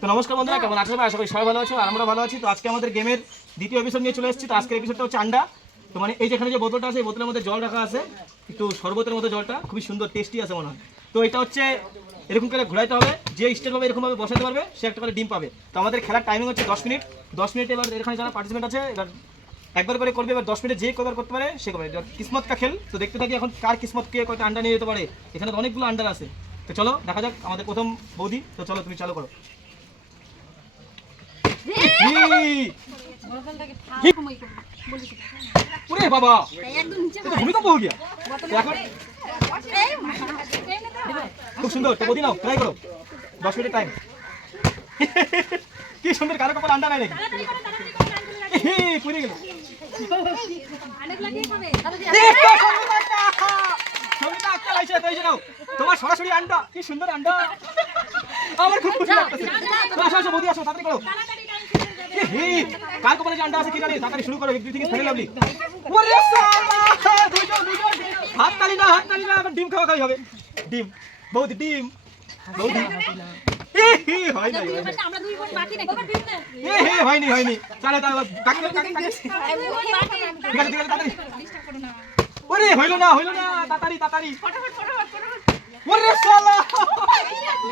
তো নমস্কার বন্ধুরা, কেমন আছো? আশা করি সবাই ভালো আছো আর আমরা ভালো আছি। তো আজকে আমাদের গেমের দ্বিতীয় এপিসোড নিয়ে চলে এসেছি। তো আজকের এপিসোডটা হচ্ছে আন্ডা। তো মানে এই যেখানে যে বোতলটা আছে, এই বোতলের মধ্যে জল রাখা আছে। একটু শরবতের মতো জলটা, খুবই সুন্দর টেস্টি আছে মনে হয়। তো এটা হচ্ছে, এরকম করে ঘোরাইতে হবে। যে স্টেট পাবে এরকমভাবে বসাতে পারবে, সে একটা করে ডিম পাবে। তো আমাদের খেলার টাইমিং হচ্ছে দশ মিনিট। দশ মিনিট এবার এখানে যারা পার্টিসিপেন্ট আছে, এবার একবার করে করবে, এবার দশ মিনিটে যে কবার করতে পারে, সে করবে। কিসমত কা খেল। তো দেখতে থাকি এখন কার কিসমত কে কয়টা আন্ডা নিয়ে যেতে পারে। এখানে তো অনেকগুলো আন্ডার আছে। তো চলো, দেখা যাক আমাদের প্রথম বৌদি। তো চলো, তুমি চালু করো! ওরে বাবা। ভূমিকম্প হয়ে গিয়া খুব সুন্দর বৌদি নাও ট্রাই করো। দশ মিনিট টাইম কি সুন্দর, কারও কপাল আন্ডা নাই নাকি? পুড়ে গেল। তোমার সরাসরি আন্ডা, কি সুন্দর আন্ডা। আমার খুব খুশি লাগতেছে। আসো আসো, বৌদি, আসো, তাড়াতাড়ি করো। কার কপালে আন্ডা আছে কি জানি তাড়াতাড়ি শুরু করো এভরিথিং ইজ ভেরি লাভলি ওরে সালা দুইজন দুইজন হাত তালি না হাত তালি না ডিম খাওয়া খাই হবে। ডিম। বৌদি ডিম। দুই হে, হয়নি হয়নি। চলে তাড়াতাড়ি। হইল না হইল না তাড়াতাড়ি তাড়াতাড়ি। ওরে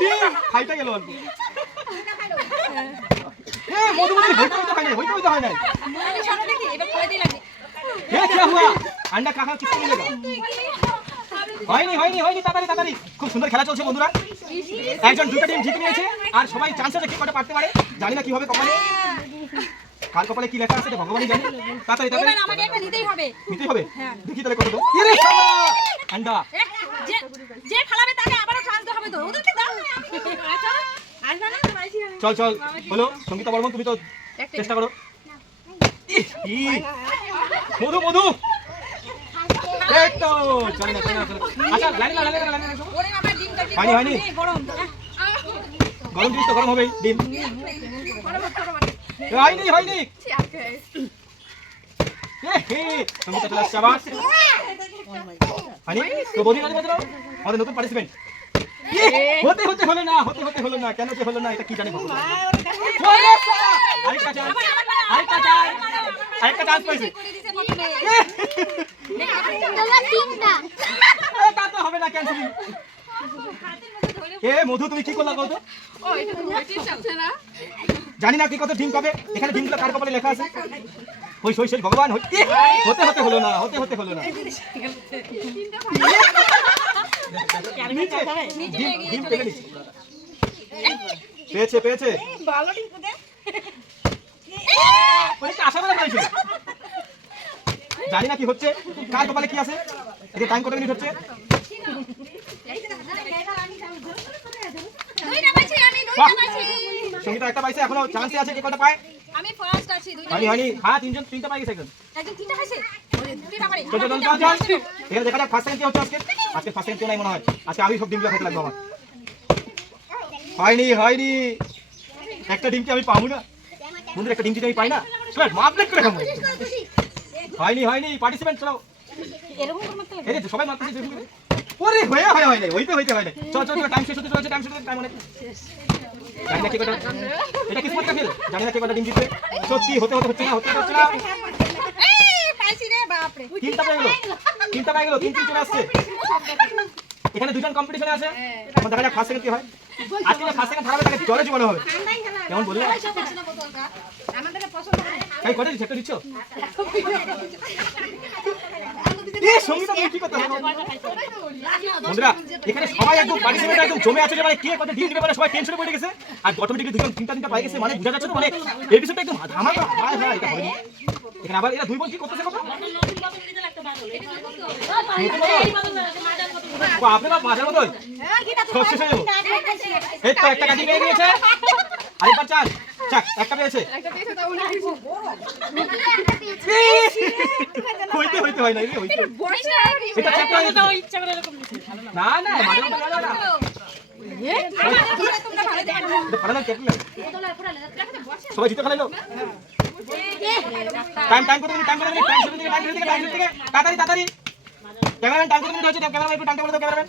ডিম। খাইতে গেল এ মধু মধু হইতে হইতে হয় নাই হইতে হইতে হয় নাই এ কি হুয়া আন্ডা কাকা কিসে মিলেগা হয়নি হয়নি হয়নি তাড়াতাড়ি তাড়াতাড়ি। খুব সুন্দর খেলা চলছে বন্ধুরা। একজন দুটো টিম জিতে নিয়েছে আর সবাই চান্স আছে কে কটা পারতে পারে জানি না কি হবে কপালে। কার কপালে কি লেখা আছে এটা ভগবানই জানে। তাড়াতাড়ি তাড়াতাড়ি। আমাকে একটা নিতেই হবে। নিতেই হবে? দেখি তাহলে কত দাও আন্ডা। যে যে ফালাবে তাকে আবারও চান্স দেওয়া হবে তো। ওদেরকে দাও না আচ্ছা আসবে আমি চল চল। হলো সঙ্গীতা বর্মন তুমি তো চেষ্টা করো। মধু মধু। গরম? জিনিস তো গরম হবেই ডিম। হয়নি হয়নি। সঙ্গীতা চলে আসছে আবার। হয়নি? তো আমাদের নতুন পার্টিসিপেন্ট হতে হতে হলো না হতে হতে হলো না কেন যে হলো না এটা কি জানি আরেকটা চান্স আরেকটা চান্স আরেকটা চান্স পাইছে। করে দিছে প্রথমে এ, তা তো হবে না ক্যান্সেল এ মধু তুমি কি করলা কত জানি না কি কত ডিম পাবে এখানে ডিমগুলো কার কপালে লেখা আছে? ওই সই সই ভগবান হই- হতে হতে হলো না হতে হতে হলো না নিচে, ডিম ডিম পেলে নিচে। পেয়েছে পেয়েছে। জানি না কি হচ্ছে। কার কপালে কি আছে? এতে টাইম কত মিনিট হচ্ছে? পাইছি পাইছি সঙ্গীতা একটা পাইছে এখনও চান্সে আছে কে কটা পায়? আমি ফার্স্ট আছি দুইটা হয়নি হয়নি। হ্যাঁ তিনজন তিনটা পাই গেছে একজন একদম তিনটা পারে চল চল চল চল চল এখানে দেখা যাক ফার্স্ট সেকেন্ড কি হচ্ছে আজকে আজকে ফার্স্ট কেউ নাই মনে হয়। আজকে আমি সব ডিমগুলো খেতে লাগবে আমার হয়নি হয়নি একটা ডিমকে আমি পাবো না বন্ধুরা একটা ডিম যদি আমি পাই না করে খাব হয়নি হয়নি পার্টিসিপেন্ট চলো এই যে সবাই মারতেছে ওরে হয়ে হয়। হয় নাই হইতে হইতে হয়। নাই চল চল চল টাইম শেষ হতে চলেছে টাইম শেষ হতে টাইম অনেক জানি না কে কটা এটা কিসমত কাফিল জানি না কে কটা ডিম জিতবে সত্যি হতে হতে হচ্ছে না হতে হচ্ছে না এই পাইছি রে বাপ রে তিনটা পেয়ে গেল। তিনটা পেয়ে গেল তিন তিন চলে আসছে। এখানে দুজন কম্পিটিশনে আছে। এখন দেখা যাক ফার্স্ট সেকেন্ড কি হয়। আজকে ফার্স্ট সেকেন্ড হারাবে তাকে জলে জীবনে হবে। কেমন বললে? আমাদের পছন্দ করে। করে দিচ্ছে? একটা দিচ্ছ এ সঙ্গীতা তুমি কি করতে হবে এখানে সবাই একদম একদম জমে আছে মানে কে কত ডিম দিবে মানে সবাই গেছে। আর অটোমেটিকলি দুজন, তিনটা পাই গেছে মানে বোঝা যাচ্ছে মানে এপিসোডটা একদম এই তো একটা কাটি পেয়ে আরেকবার চান। চাক একটা পেয়েছে। হইতে হইতে হয় না রে হইতে। এটা চেক করে দাও ইচ্ছা করে এরকম না। না মাঝে মতো না না। তোমরা ভালো জানো এটা ফাড়ানো কেটে না সবাই জিতে ফেলাইলো? টাইম টাইম করে দিবি টাইম করে দিবি টাইম থেকে টাইম থেকে তাড়াতাড়ি তাড়াতাড়ি। ক্যামেরাম্যান টাইম করে দিবি হচ্ছে ক্যামেরাম্যান একটু টাইম করে দাও ক্যামেরাম্যান।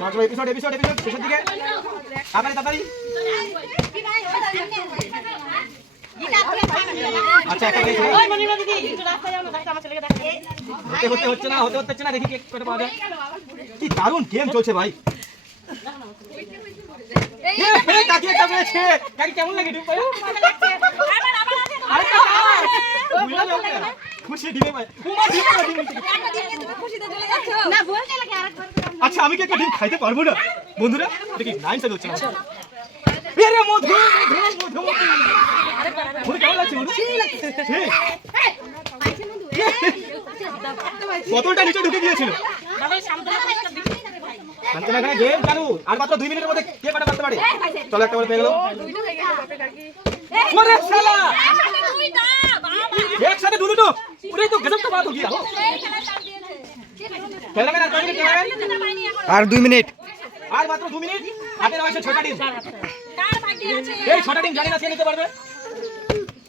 চলো চলো এপিসোড এপিসোড এপিসোড শেষের দিকে। তাড়াতাড়ি তাড়াতাড়ি। আচ্ছা একটা পেয়েছি হতে হতে হচ্ছে না হতে হচ্ছে না দেখি কে করে পাওয়া যায়। কি দারুণ গেম চলছে ভাই। এই, কাকি একটা কাকি কেমন লাগে ডিম পায়। খুশি পায়, ডিম পায়। একটা ডিম আচ্ছা আমি কি একটা ডিম খাইতে পারব না? বন্ধুরা দেখি নাইন সাইজ হচ্ছে? না এরে মধু কেমন লাগছে নিচে ঢুকে আর দুই পারে? চলো একটা বল ওরে শালা! একসাথে দুটো। ওরে তো গেলাম তো বাত হয়ে আর দুই মিনিট। আর মাত্র দু মিনিট? হাতে রয়েছে ছটা আছে? এই ছটা ডিম জানি না কে নিতে পারবে।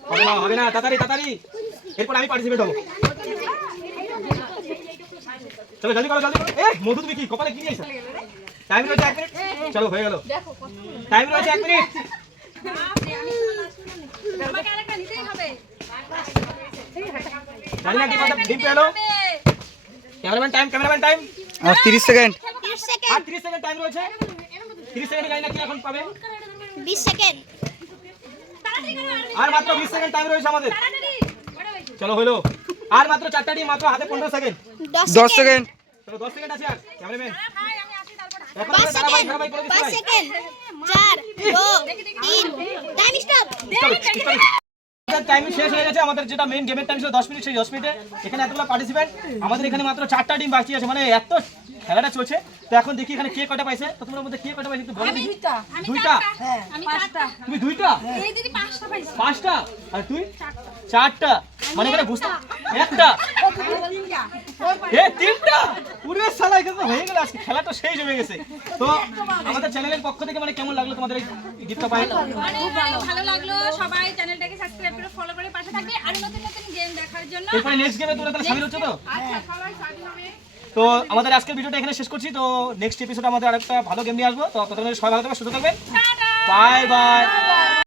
হবে না হবে না, তাড়াতাড়ি তাড়াতাড়ি। এরপর আমি পার্টিসিপেট হব। চলো, জলদি করো, জলদি। এ, মধু তুমি কি, কপালে কি নিয়েছো? টাইম রয়েছে এক মিনিট। চলো, হয়ে গেল। টাইম রয়েছে এক মিনিট। জানি না কি কটা ডিম পেল। ক্যামেরাম্যান টাইম ক্যামেরাম্যান টাইম আর তিরিশ সেকেন্ড আর 30 সেকেন্ড টাইম রয়েছে। 30 সেকেন্ড জানি না কি এখন পাবে? বিশ সেকেন্ড আর- আর মাত্র 20 সেকেন্ড টাইম রয়েছে আমাদের। চলো হলো। আর মাত্র চারটা ডিম মাত্র হাতে 15 সেকেন্ড দশ সেকেন্ড চলো 10 সেকেন্ড আছে আর। ক্যামেরাম্যান ভাই, আমি আসি তারপর। এখন পাঁচ আমরা ধারাবাহিক ধারাবাহিক করে দিচ্ছি পাঁচ সেকেন্ড চার দু তিন। টাইম স্টপ টাইম শেষ হয়ে গেছে। আমাদের যেটা মেইন গেমের টাইম ছিল 10 মিনিট সেই 10 মিনিটে এখানে এতগুলো পার্টিসিপেন্ট আমাদের এখানে মাত্র চারটা টিম বাকি আছে। মানে এত খেলাটা চলছে। তো এখন দেখি এখানে কে কটা পাইছে। তো তোমার মধ্যে কে কটা পাইছে একটু বলো দেখি। আমি দুইটা? চারটা। আমি চারটা। তুমি দুইটা? এই দিদি পাঁচটা পাইছে। পাঁচটা? আর তুই? চারটা। মানে এখানে বুঝতে একটা। এ তিনটা? পুরো সালা এখানে তো হয়ে গেল আজকে। খেলাটা শেষ হয়ে গেছে। তো আমাদের চ্যানেলের পক্ষ থেকে মানে কেমন লাগল তোমাদের এই গিফটটা পাই অনেক ভালো লাগল। সবাই করে ফলো করে পাশে থাকবে আর নতুন নতুন গেম দেখার জন্য। এরপরে নেক্সট গেমে তোমরা তাহলে সামিল হচ্ছে তো? আচ্ছা সবাই হবে। তো আমাদের আজকের ভিডিওটা এখানে শেষ করছি। তো নেক্সট এপিসোডে আমাদের আরেকটা ভালো গেম নিয়ে আসব। তো ততক্ষণ সবাই ভালো থাকবে সুস্থ থাকবেন। Bye bye